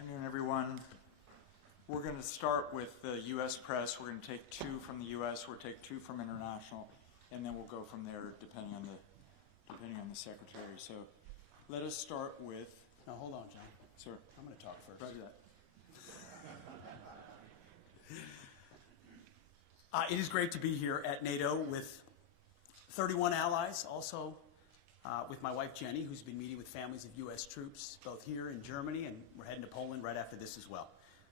afternoon, everyone. We're going to start with the U.S. press. We're going to take two from the U.S., we'll take two from international, and then we'll go from there depending on the secretary. So let us start with... Now, hold on, John. Sir. I'm going to talk first. Roger that. It is great to be here at NATO with 31 allies, also with my wife Jenny, who's been meeting with families of U.S. troops, both here in Germany, and we're heading to Poland right after this as well.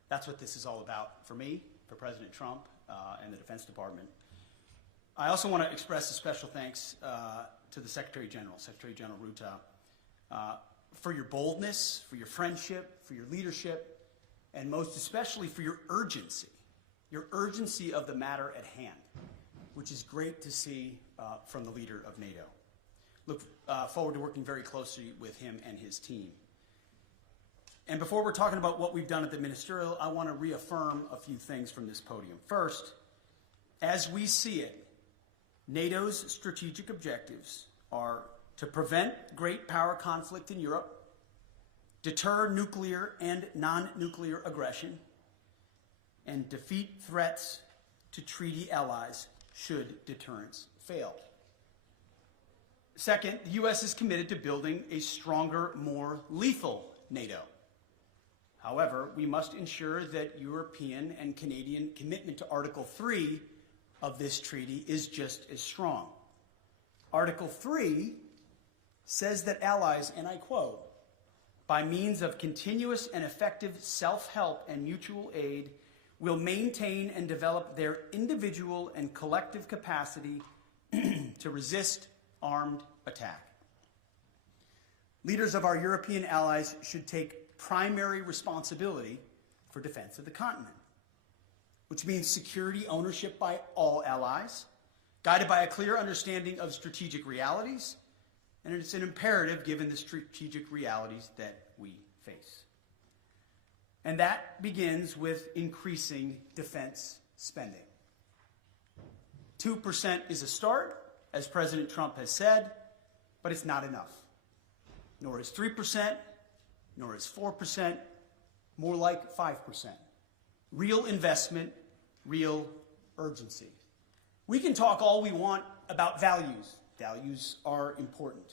That's what this is all about for me, for President Trump, and the Defense Department. I also want to express a special thanks to the Secretary General Ruta, for your boldness, for your friendship, for your leadership, and most especially for your urgency of the matter at hand, which is great to see from the leader of NATO. Look forward to working very closely with him and his team. And before we're talking about what we've done at the ministerial, I want to reaffirm a few things from this podium. First, as we see it, NATO's strategic objectives are to prevent great power conflict in Europe, deter nuclear and non-nuclear aggression, and defeat threats to treaty allies should deterrence fail. Second, the U.S. is committed to building a stronger, more lethal NATO. However, we must ensure that European and Canadian commitment to Article 3 of this treaty is just as strong. Article 3 says that allies, and I quote, by means of continuous and effective self-help and mutual aid, will maintain and develop their individual and collective capacity to resist armed attack. Leaders of our European allies should take primary responsibility for defense of the continent, which means security ownership by all allies, guided by a clear understanding of strategic realities, and it's an imperative given the strategic realities that we face. And that begins with increasing defense spending. 2% is a start, as President Trump has said, but it's not enough. Nor is 3%, nor is 4%, more like 5%. Real investment, real urgency. We can talk all we want about values. Values are important.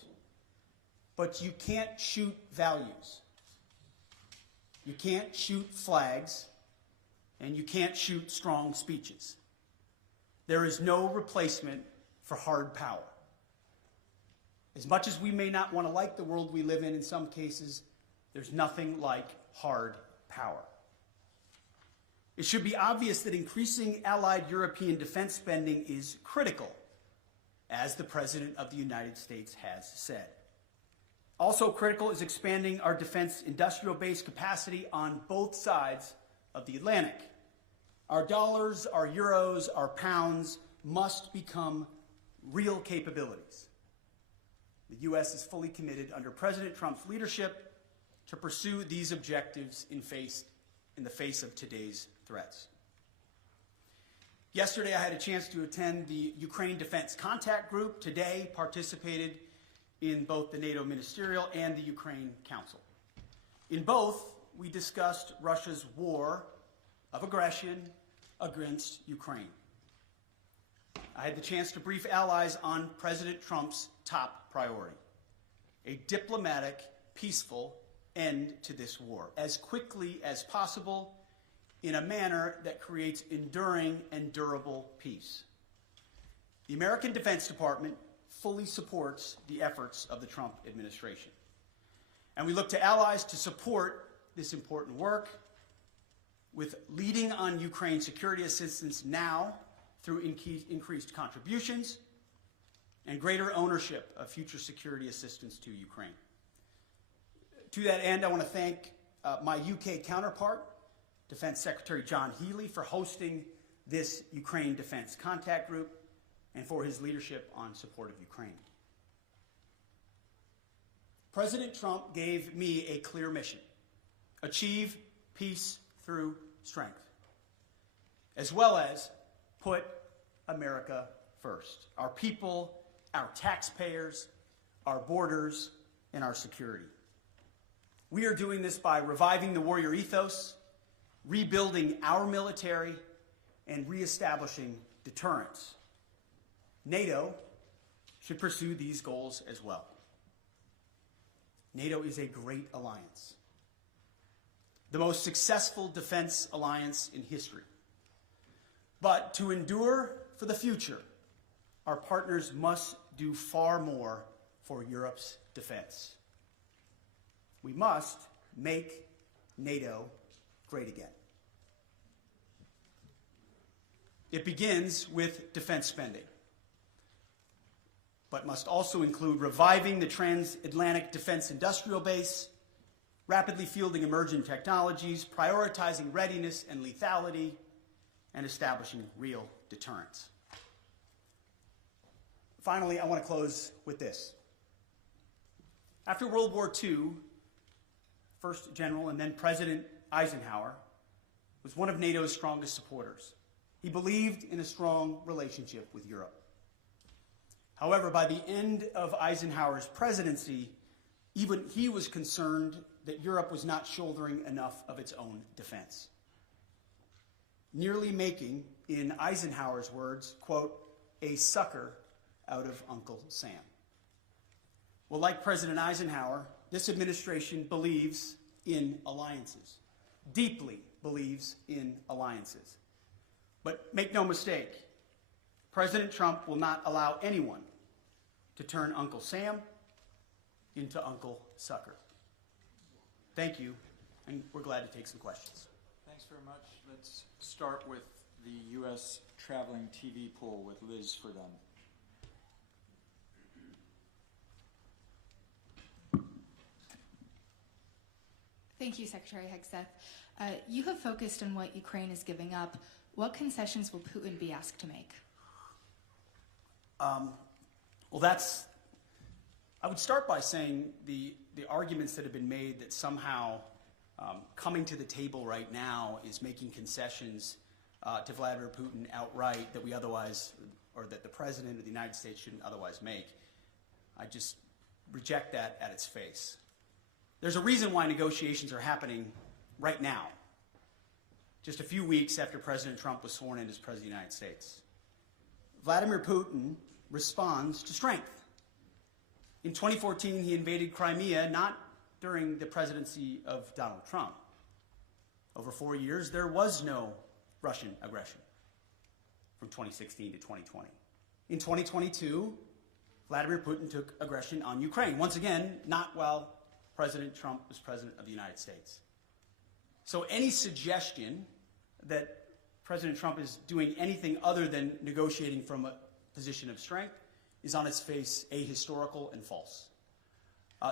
But you can't shoot values. You can't shoot flags, and you can't shoot strong speeches. There is no replacement for hard power. As much as we may not want to like the world we live in some cases, there's nothing like hard power. It should be obvious that increasing allied European defense spending is critical, as the President of the United States has said. Also critical is expanding our defense industrial base capacity on both sides of the Atlantic. Our dollars, our euros, our pounds must become real capabilities. The U.S. is fully committed under President Trump's leadership to pursue these objectives in the face of today's threats. Yesterday, I had a chance to attend the Ukraine Defense Contact Group. Today, participated in both the NATO Ministerial and the Ukraine Council. In both, we discussed Russia's war of aggression against Ukraine. I had the chance to brief allies on President Trump's top priority, a diplomatic, peaceful end to this war, as quickly as possible, in a manner that creates enduring and durable peace. The American Defense Department fully supports the efforts of the Trump administration. And we look to allies to support this important work with leading on Ukraine security assistance now through increased contributions and greater ownership of future security assistance to Ukraine. To that end, I want to thank my UK counterpart, Defense Secretary John Healey, for hosting this Ukraine Defense Contact Group and for his leadership on support of Ukraine. President Trump gave me a clear mission: achieve peace through strength, as well as put America first, our people, our taxpayers, our borders, and our security. We are doing this by reviving the warrior ethos, rebuilding our military, and reestablishing deterrence. NATO should pursue these goals as well. NATO is a great alliance, the most successful defense alliance in history. But to endure for the future, our partners must do far more for Europe's defense. We must make NATO great again. It begins with defense spending, but must also include reviving the transatlantic defense industrial base, rapidly fielding emerging technologies, prioritizing readiness and lethality, and establishing real deterrence. Finally, I want to close with this. After World War II, first General and then President Eisenhower was one of NATO's strongest supporters. He believed in a strong relationship with Europe. However, by the end of Eisenhower's presidency, even he was concerned that Europe was not shouldering enough of its own defense, nearly making, in Eisenhower's words, quote, a sucker out of Uncle Sam. Well, like President Eisenhower, this administration believes in alliances, deeply believes in alliances. But make no mistake, President Trump will not allow anyone to turn Uncle Sam into Uncle Sucker. Thank you, and we're glad to take some questions. Thanks very much. Let's start with the U.S. traveling TV poll with Liz for them. Thank you, Secretary Hegseth. You have focused on what Ukraine is giving up. What concessions will Putin be asked to make? I would start by saying the arguments that have been made that somehow coming to the table right now is making concessions to Vladimir Putin outright that we otherwise, or that the President of the United States shouldn't otherwise make. I just reject that at its face. There's a reason why negotiations are happening right now, just a few weeks after President Trump was sworn in as President of the United States. Vladimir Putin responds to strength. In 2014, he invaded Crimea, not during the presidency of Donald Trump. Over 4 years, there was no Russian aggression from 2016 to 2020. In 2022, Vladimir Putin took aggression on Ukraine. Once again, not while President Trump was President of the United States. So any suggestion that President Trump is doing anything other than negotiating from a position of strength is on its face ahistorical and false.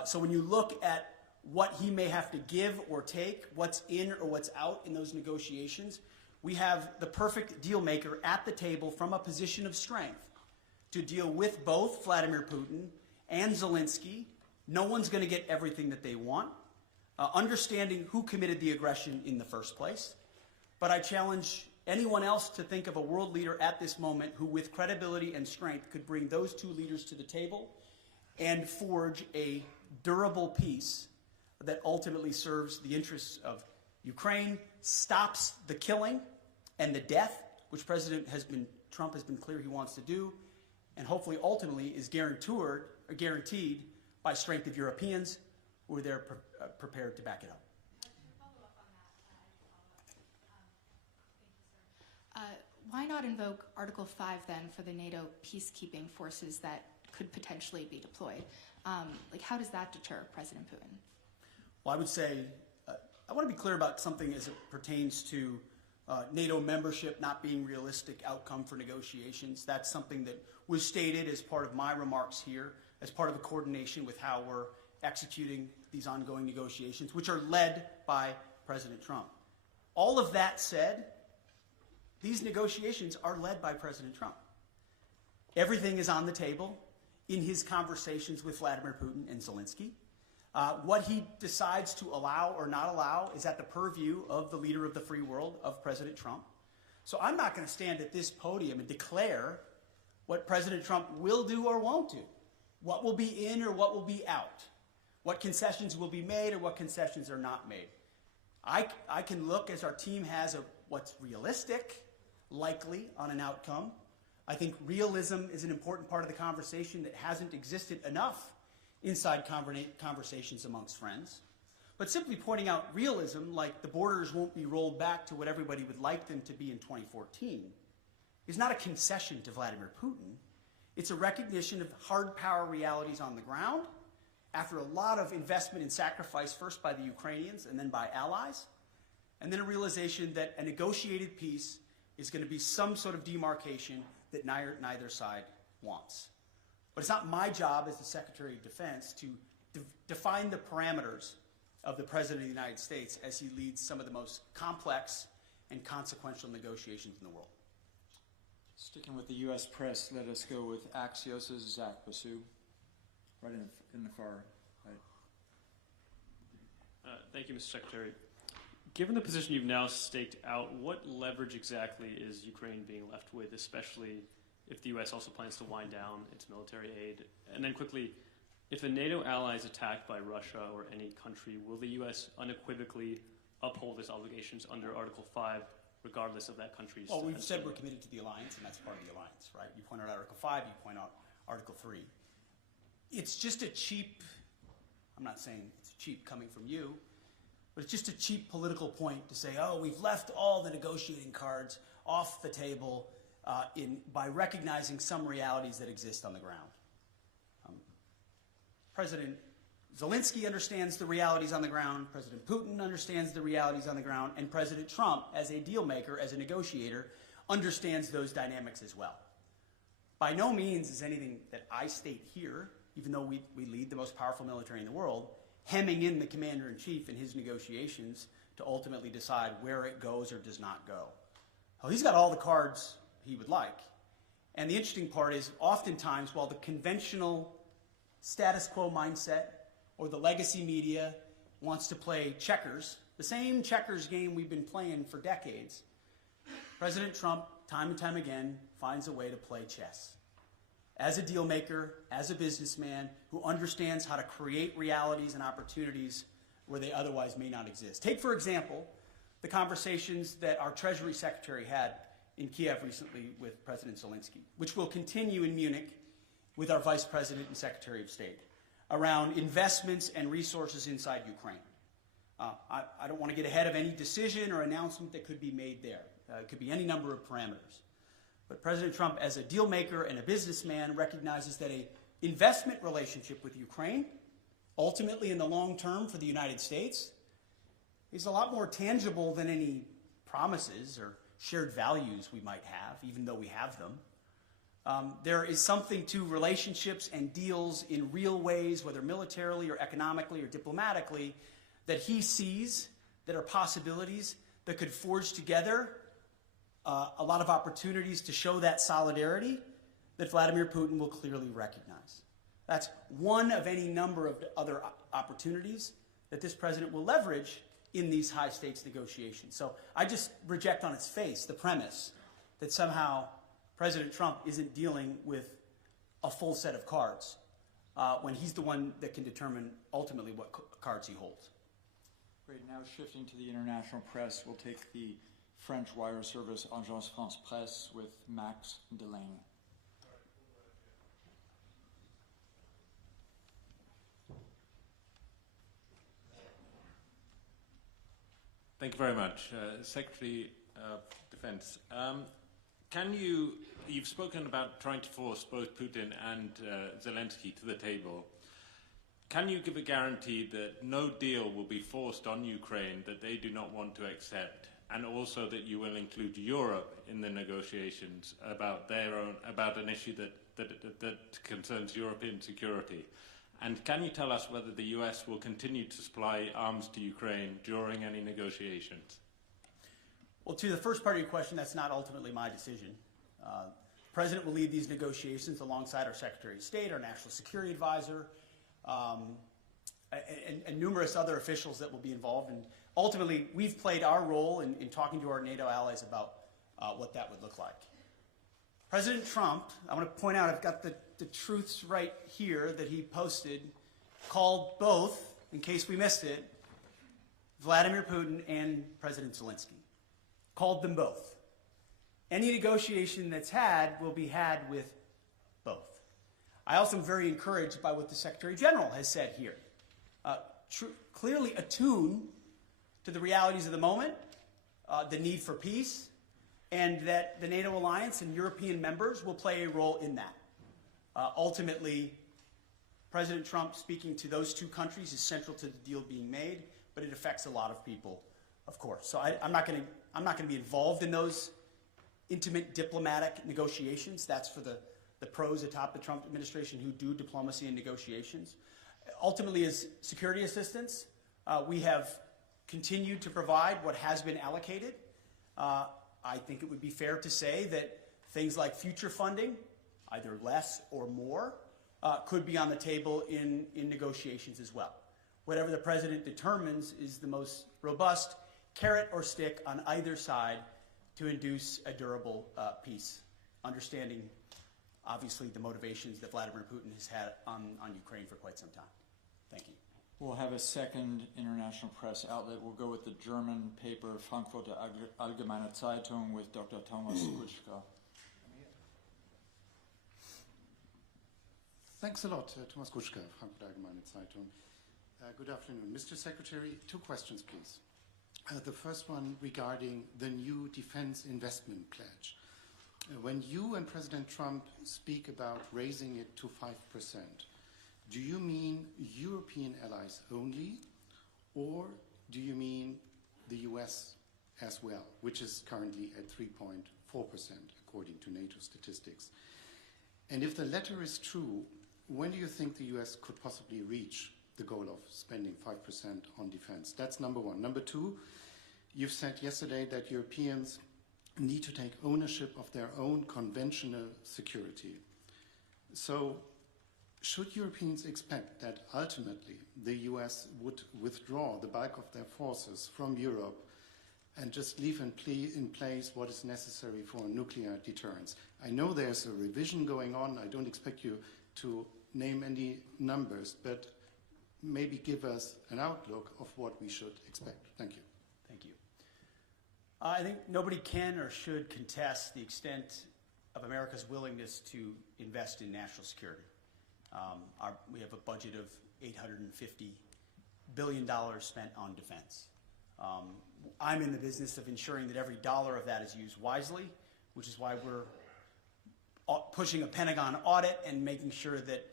So when you look at what he may have to give or take, what's in or what's out in those negotiations, we have the perfect deal maker at the table from a position of strength to deal with both Vladimir Putin and Zelensky. No one's going to get everything that they want. Understanding who committed the aggression in the first place. But I challenge anyone else to think of a world leader at this moment who, with credibility and strength, could bring those two leaders to the table and forge a durable peace that ultimately serves the interests of Ukraine, stops the killing and the death, which Trump has been clear he wants to do, and hopefully ultimately is guaranteed by strength of Europeans who are there prepared to back it up. Why not invoke Article 5 then for the NATO peacekeeping forces that could potentially be deployed? How does that deter President Putin? Well, I would say, I want to be clear about something as it pertains to NATO membership not being realistic outcome for negotiations. That's something that was stated as part of my remarks here, as part of a coordination with how we're executing these ongoing negotiations, which are led by President Trump. All of that said, these negotiations are led by President Trump. Everything is on the table in his conversations with Vladimir Putin and Zelensky. What he decides to allow or not allow is at the purview of the leader of the free world, of President Trump. So I'm not going to stand at this podium and declare what President Trump will do or won't do, what will be in or what will be out. what concessions will be made or what concessions are not made. I can look, as our team has, at what's realistic, likely on an outcome. I think realism is an important part of the conversation that hasn't existed enough inside conversations amongst friends. But simply pointing out realism, like the borders won't be rolled back to what everybody would like them to be in 2014, is not a concession to Vladimir Putin. It's a recognition of hard power realities on the ground after a lot of investment and sacrifice, first by the Ukrainians and then by allies, and then a realization that a negotiated peace is going to be some sort of demarcation that neither side wants. But it's not my job as the Secretary of Defense to define the parameters of the President of the United States as he leads some of the most complex and consequential negotiations in the world. Sticking with the U.S. press, let us go with Axios' Zach Basu, right in the far right. Thank you, Mr. Secretary. Given the position you've now staked out, what leverage exactly is Ukraine being left with, especially if the U.S. also plans to wind down its military aid? And then quickly, if a NATO ally is attacked by Russia or any country, will the U.S. unequivocally uphold its obligations under Article 5, regardless of that country's... Well, we've said we're committed to the alliance, and that's part of the alliance, right? You point out Article 5, you point out Article 3. It's just a cheap, I'm not saying it's cheap coming from you, but it's just a cheap political point to say, oh, we've left all the negotiating cards off the table by recognizing some realities that exist on the ground. President Zelensky understands the realities on the ground, President Putin understands the realities on the ground, and President Trump, as a deal maker, as a negotiator, understands those dynamics as well. By no means is anything that I state here, even though we lead the most powerful military in the world, hemming in the commander-in-chief in his negotiations to ultimately decide where it goes or does not go. Well, he's got all the cards he would like. And the interesting part is, oftentimes, while the conventional status quo mindset or the legacy media wants to play checkers, the same checkers game we've been playing for decades, President Trump, time and time again, finds a way to play chess. As a deal maker, as a businessman who understands how to create realities and opportunities where they otherwise may not exist. Take, for example, the conversations that our Treasury Secretary had in Kiev recently with President Zelensky, which will continue in Munich with our Vice President and Secretary of State, around investments and resources inside Ukraine. I don't want to get ahead of any decision or announcement that could be made there. It could be any number of parameters. But President Trump, as a deal maker and a businessman, recognizes that an investment relationship with Ukraine, ultimately in the long term for the United States, is a lot more tangible than any promises or shared values we might have, even though we have them. There is something to relationships and deals in real ways, whether militarily or economically or diplomatically, that he sees that are possibilities that could forge together a lot of opportunities to show that solidarity that Vladimir Putin will clearly recognize. That's one of any number of other opportunities that this president will leverage in these high-stakes negotiations. So I just reject on its face the premise that somehow President Trump isn't dealing with a full set of cards when he's the one that can determine ultimately what cards he holds. Great. Now shifting to the international press, we'll take the French wire service Agence France Presse with Max Delaney. Thank you very much. Secretary of Defense, you've spoken about trying to force both Putin and Zelensky to the table. Can you give a guarantee that no deal will be forced on Ukraine that they do not want to accept, and also that you will include Europe in the negotiations about an issue that concerns European security? And can you tell us whether the US will continue to supply arms to Ukraine during any negotiations? Well, to the first part of your question, that's not ultimately my decision. The President will lead these negotiations alongside our Secretary of State, our National Security Advisor, and numerous other officials that will be involved. And ultimately, we've played our role in talking to our NATO allies about what that would look like. President Trump, I want to point out, I've got the truths right here that he posted called both, in case we missed it, Vladimir Putin and President Zelensky. Called them both. Any negotiation that's had will be had with both. I also am very encouraged by what the Secretary General has said here. Clearly attuned to the realities of the moment, the need for peace, and that the NATO alliance and European members will play a role in that. Ultimately, President Trump speaking to those two countries is central to the deal being made, but it affects a lot of people, of course. So I'm not going to be involved in those intimate diplomatic negotiations. That's for the pros atop the Trump administration who do diplomacy and negotiations. Ultimately, as security assistance, we have continued to provide what has been allocated. I think it would be fair to say that things like future funding, either less or more, could be on the table in negotiations as well. Whatever the president determines is the most robust carrot or stick on either side to induce a durable peace, understanding, obviously, the motivations that Vladimir Putin has had on Ukraine for quite some time. Thank you. We'll have a second international press outlet. We'll go with the German paper Frankfurter Allgemeine Zeitung with Dr. Thomas Kutschka. Thanks a lot, Thomas Kutschka, Frankfurter Allgemeine Zeitung. Good afternoon. Mr. Secretary, 2 questions, please. The first one regarding the new defense investment pledge. When you and President Trump speak about raising it to 5%, do you mean European allies only, or do you mean the US as well, which is currently at 3.4% according to NATO statistics? And if the latter is true, when do you think the US could possibly reach the goal of spending 5% on defense? That's number one. Number two, you've said yesterday that Europeans need to take ownership of their own conventional security. So should Europeans expect that ultimately the US would withdraw the bulk of their forces from Europe and just leave in place what is necessary for nuclear deterrence? I know there's a revision going on. I don't expect you to name any numbers, but maybe give us an outlook of what we should expect. Thank you. Thank you. I think nobody can or should contest the extent of America's willingness to invest in national security. We have a budget of $850 billion spent on defense. I'm in the business of ensuring that every dollar of that is used wisely, which is why we're pushing a Pentagon audit and making sure that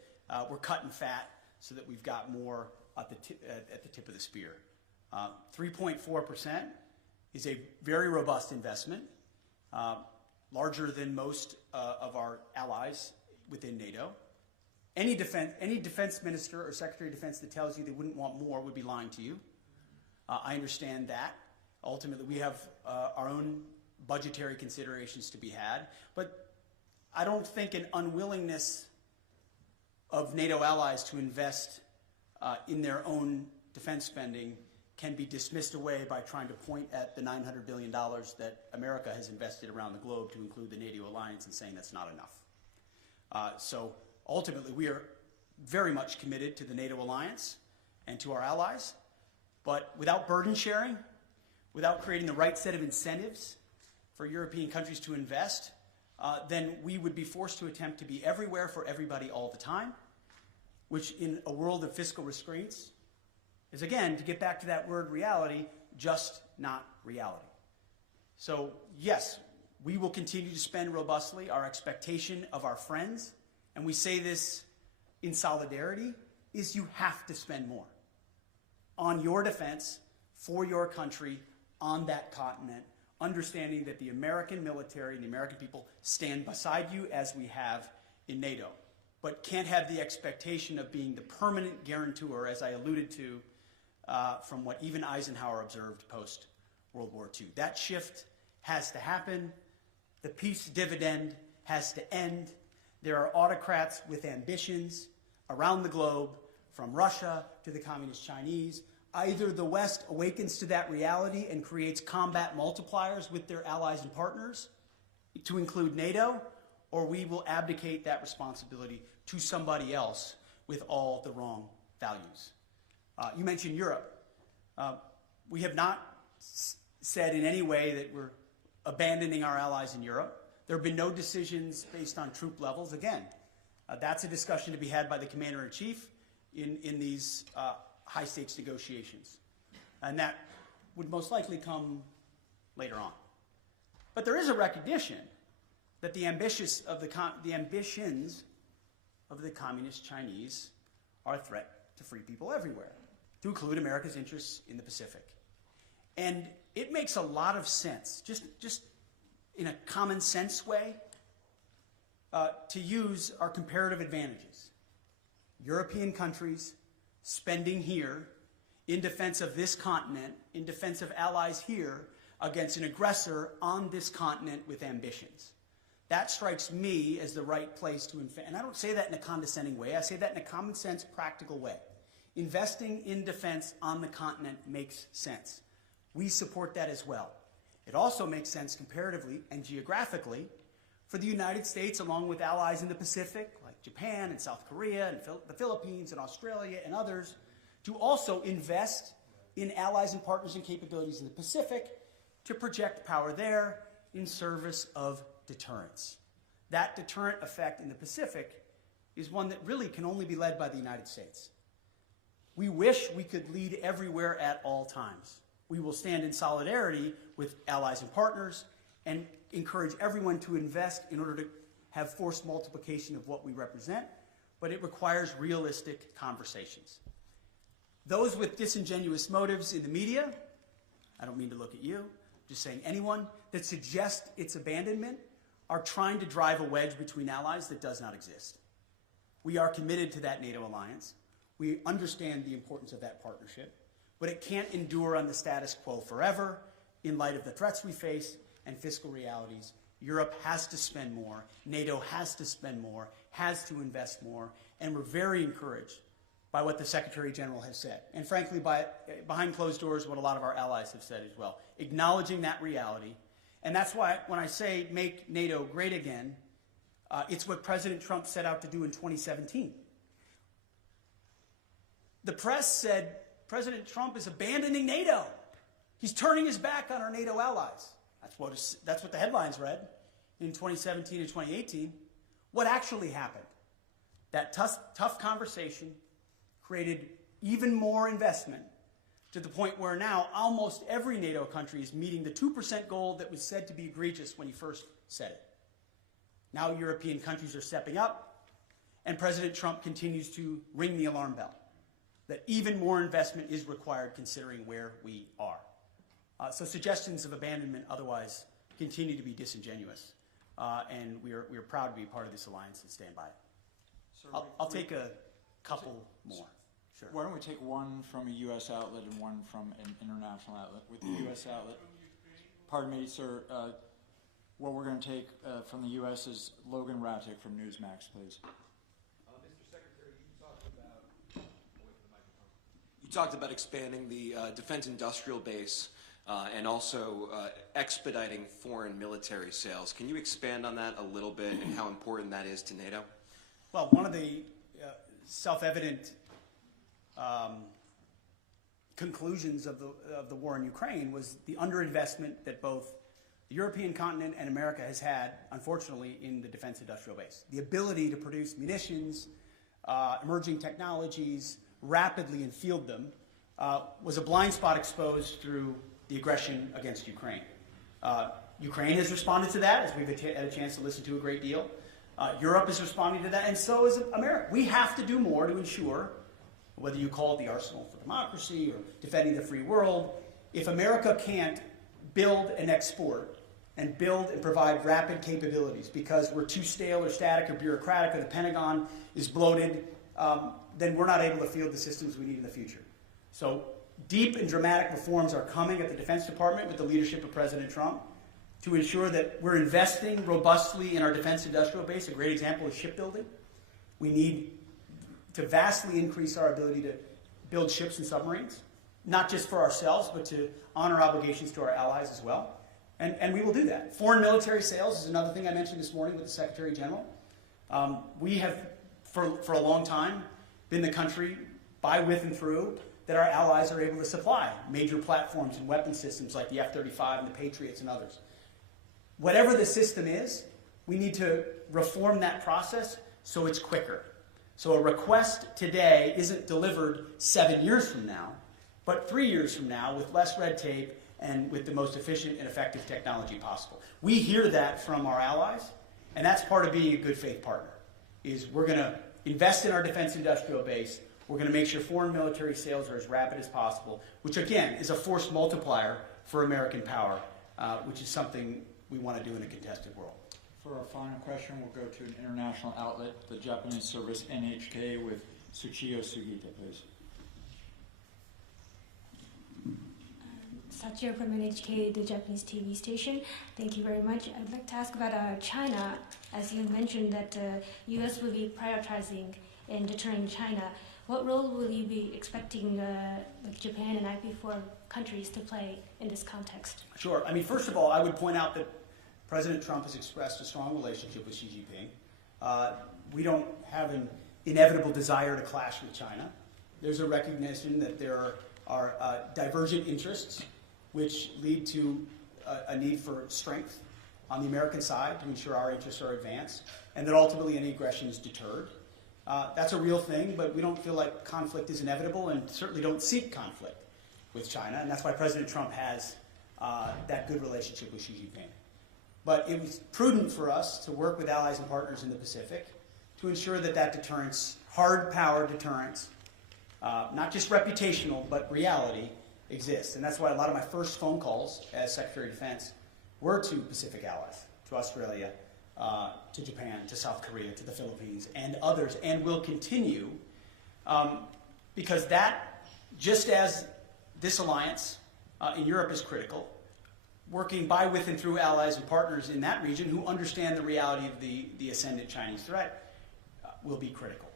we're cutting fat so that we've got more at the tip of the spear. 3.4% is a very robust investment, larger than most of our allies within NATO. Any defense minister or secretary of defense that tells you they wouldn't want more would be lying to you. I understand that. Ultimately, we have our own budgetary considerations to be had, but I don't think an unwillingness of NATO allies to invest in their own defense spending can be dismissed away by trying to point at the $900 billion that America has invested around the globe to include the NATO alliance and saying that's not enough. So ultimately, we are very much committed to the NATO alliance and to our allies, but without burden sharing, without creating the right set of incentives for European countries to invest, then we would be forced to attempt to be everywhere for everybody all the time, which in a world of fiscal restraints is, again, to get back to that word reality, just not reality. So yes, we will continue to spend robustly. Our expectation of our friends, and we say this in solidarity, is you have to spend more on your defense, for your country, on that continent, understanding that the American military and the American people stand beside you as we have in NATO, but can't have the expectation of being the permanent guarantor, as I alluded to, from what even Eisenhower observed post-World War II. That shift has to happen. The peace dividend has to end. There are autocrats with ambitions around the globe, from Russia to the Communist Chinese. Either the West awakens to that reality and creates combat multipliers with their allies and partners, to include NATO, or we will abdicate that responsibility to somebody else with all the wrong values. You mentioned Europe. We have not said in any way that we're abandoning our allies in Europe. There have been no decisions based on troop levels. Again, that's a discussion to be had by the Commander-in-Chief in these high-stakes negotiations. And that would most likely come later on. But there is a recognition that the ambitions of the communist Chinese are a threat to free people everywhere, to include America's interests in the Pacific. And it makes a lot of sense, just in a common sense way, to use our comparative advantages. European countries spending here in defense of this continent, in defense of allies here, against an aggressor on this continent with ambitions. That strikes me as the right place to invest. And I don't say that in a condescending way. I say that in a common sense, practical way. Investing in defense on the continent makes sense. We support that as well. It also makes sense comparatively and geographically for the United States, along with allies in the Pacific, like Japan and South Korea and the Philippines and Australia and others, to also invest in allies and partners and capabilities in the Pacific to project power there in service of deterrence. That deterrent effect in the Pacific is one that really can only be led by the United States. We wish we could lead everywhere at all times. We will stand in solidarity with allies and partners and encourage everyone to invest in order to have force multiplication of what we represent, but it requires realistic conversations. Those with disingenuous motives in the media, I don't mean to look at you, just saying anyone that suggests its abandonment are trying to drive a wedge between allies that does not exist. We are committed to that NATO alliance. We understand the importance of that partnership, but it can't endure on the status quo forever in light of the threats we face and fiscal realities. Europe has to spend more. NATO has to spend more, has to invest more, and we're very encouraged by what the Secretary General has said. And frankly, behind closed doors, what a lot of our allies have said as well, acknowledging that reality. And that's why when I say make NATO great again, it's what President Trump set out to do in 2017. The press said President Trump is abandoning NATO. He's turning his back on our NATO allies. That's what the headlines read in 2017 and 2018. What actually happened? That tough conversation created even more investment to the point where now almost every NATO country is meeting the 2% goal that was said to be egregious when he first said it. Now European countries are stepping up, and President Trump continues to ring the alarm bell that even more investment is required considering where we are. So suggestions of abandonment otherwise continue to be disingenuous, and we are proud to be part of this alliance and stand by it. Sir, I'll take a couple more. Sure. Why don't we take one from a U.S. outlet and one from an international outlet? With the U.S. outlet, pardon me, sir, what we're going to take from the U.S. is Logan Rattick from Newsmax, please. Mr. Secretary, you talked about expanding the defense industrial base and also expediting foreign military sales. Can you expand on that a little bit and how important that is to NATO? Well, one of the self-evident conclusions of the war in Ukraine was the underinvestment that both the European continent and America has had, unfortunately, in the defense industrial base. The ability to produce munitions, emerging technologies, rapidly and field them, was a blind spot exposed through the aggression against Ukraine. Ukraine has responded to that, as we've had a chance to listen to a great deal. Europe is responding to that, and so is America. We have to do more to ensure, whether you call it the arsenal for democracy or defending the free world, if America can't build and export and build and provide rapid capabilities because we're too stale or static or bureaucratic or the Pentagon is bloated, then we're not able to field the systems we need in the future. So deep and dramatic reforms are coming at the Defense Department with the leadership of President Trump to ensure that we're investing robustly in our defense industrial base. A great example is shipbuilding. We need to vastly increase our ability to build ships and submarines, not just for ourselves, but to honor obligations to our allies as well. And we will do that. Foreign military sales is another thing I mentioned this morning with the Secretary General. We have, for a long time, been the country by, with, and through that our allies are able to supply major platforms and weapon systems like the F-35 and the Patriots and others. Whatever the system is, we need to reform that process so it's quicker. So a request today isn't delivered 7 years from now, but 3 years from now with less red tape and with the most efficient and effective technology possible. We hear that from our allies, and that's part of being a good faith partner, is we're going to invest in our defense industrial base. We're going to make sure foreign military sales are as rapid as possible, which again is a force multiplier for American power, which is something we want to do in a contested world. For our final question, we'll go to an international outlet, the Japanese service NHK, with Tsuchiyo Sugita, please. Sachio from NHK, the Japanese TV station. Thank you very much. I'd like to ask about China. As you mentioned that the U.S. will be prioritizing in deterring China. What role will you be expecting like Japan and IP4 countries to play in this context? Sure. I mean, first of all, I would point out that President Trump has expressed a strong relationship with Xi Jinping. We don't have an inevitable desire to clash with China. There's a recognition that there are divergent interests which lead to a need for strength on the American side to ensure our interests are advanced, and that ultimately any aggression is deterred. That's a real thing, but we don't feel like conflict is inevitable and certainly don't seek conflict with China, and that's why President Trump has that good relationship with Xi Jinping. But it was prudent for us to work with allies and partners in the Pacific to ensure that that deterrence, hard power deterrence, not just reputational, but reality, exists. And that's why a lot of my first phone calls as Secretary of Defense were to Pacific allies, to Australia, to Japan, to South Korea, to the Philippines, and others, and will continue, because that, just as this alliance in Europe is critical, working by, with, and through allies and partners in that region who understand the reality of the ascendant Chinese threat will be critical.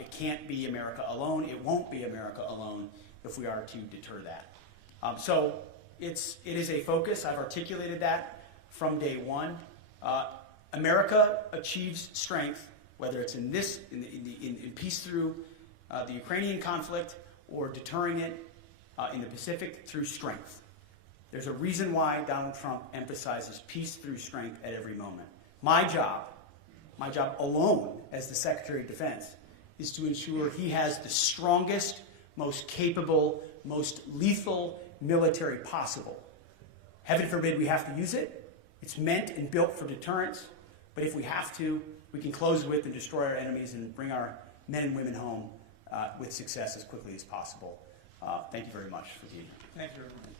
It can't be America alone. It won't be America alone if we are to deter that. So it is a focus. I've articulated that from day one. America achieves strength, whether it's in peace through the Ukrainian conflict or deterring it in the Pacific through strength. There's a reason why Donald Trump emphasizes peace through strength at every moment. My job alone as the Secretary of Defense is to ensure he has the strongest, most capable, most lethal military possible. Heaven forbid we have to use it. It's meant and built for deterrence. But if we have to, we can close with and destroy our enemies and bring our men and women home with success as quickly as possible. Thank you very much for being here. Thank you, everyone.